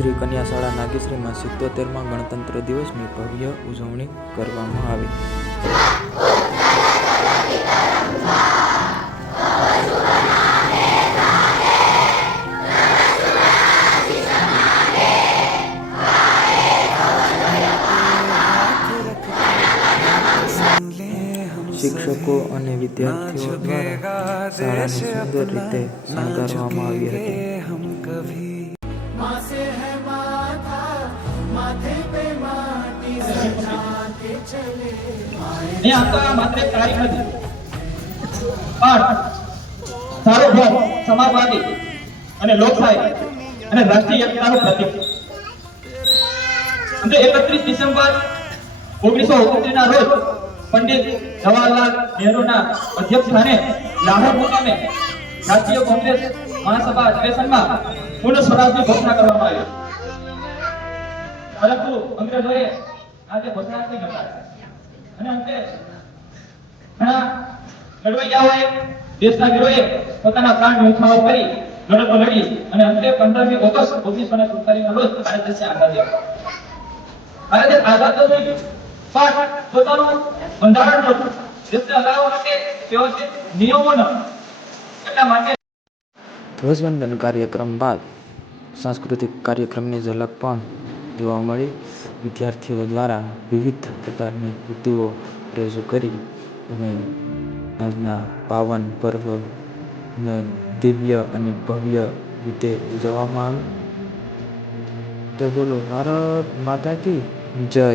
શ્રી કન્યા શાળા નાગેશ્રીમાં 77મા ગણતંત્ર દિવસની ભવ્ય ઉજવણી કરવામાં આવી. શિક્ષકો અને વિદ્યાર્થીઓ દ્વારા શાળાને સુંદર રીતે શણગારવામાં આવી હતી. સાર્વભૌમ સમાજવાદી અને લોકશાહી અને રાષ્ટ્રીય એકતાનું પ્રતીક. 31 ડિસેમ્બર 1929 ના રોજ પંડિત જવાહરલાલ નહેરુના અધ્યક્ષસ્થાને લાહોર મુકામે રાષ્ટ્રીય કોંગ્રેસ મહાસભા અધિવેશનમાં પૂર્ણ સ્વરાજની ઘોષણા કરવામાં આવી. પરંતુ અંગ્રેજોએ આજે ઘોષણા કરી નકારી અને અંતે ઘણા લડવૈયાઓએ દેશના વીરોએ પોતાના પ્રાણ ન્યોછાવર કરી લડતો લડી અને અંતે 15મી ઓગસ્ટ 1947 ના રોજ ભારત દેશને આઝાદી આપી. ભારત દેશ આઝાદ તો થઈ ગયો, પણ પોતાનું બંધારણ નહોતું. દેશને હલાવવા માટે તેઓ જે નિયમો ન એટલા માટે ધ્વજવંદન કાર્યક્રમ બાદ સાંસ્કૃતિક કાર્યક્રમની ઝલક પણ જોવા મળી. વિદ્યાર્થીઓ દ્વારા વિવિધ પ્રકારની કૃતિઓ રજૂ કરી અને આજના પાવન પર્વને દિવ્ય અને ભવ્ય રીતે ઉજવવામાં આવ્યું. તો બોલો ભારત માતા કી જય.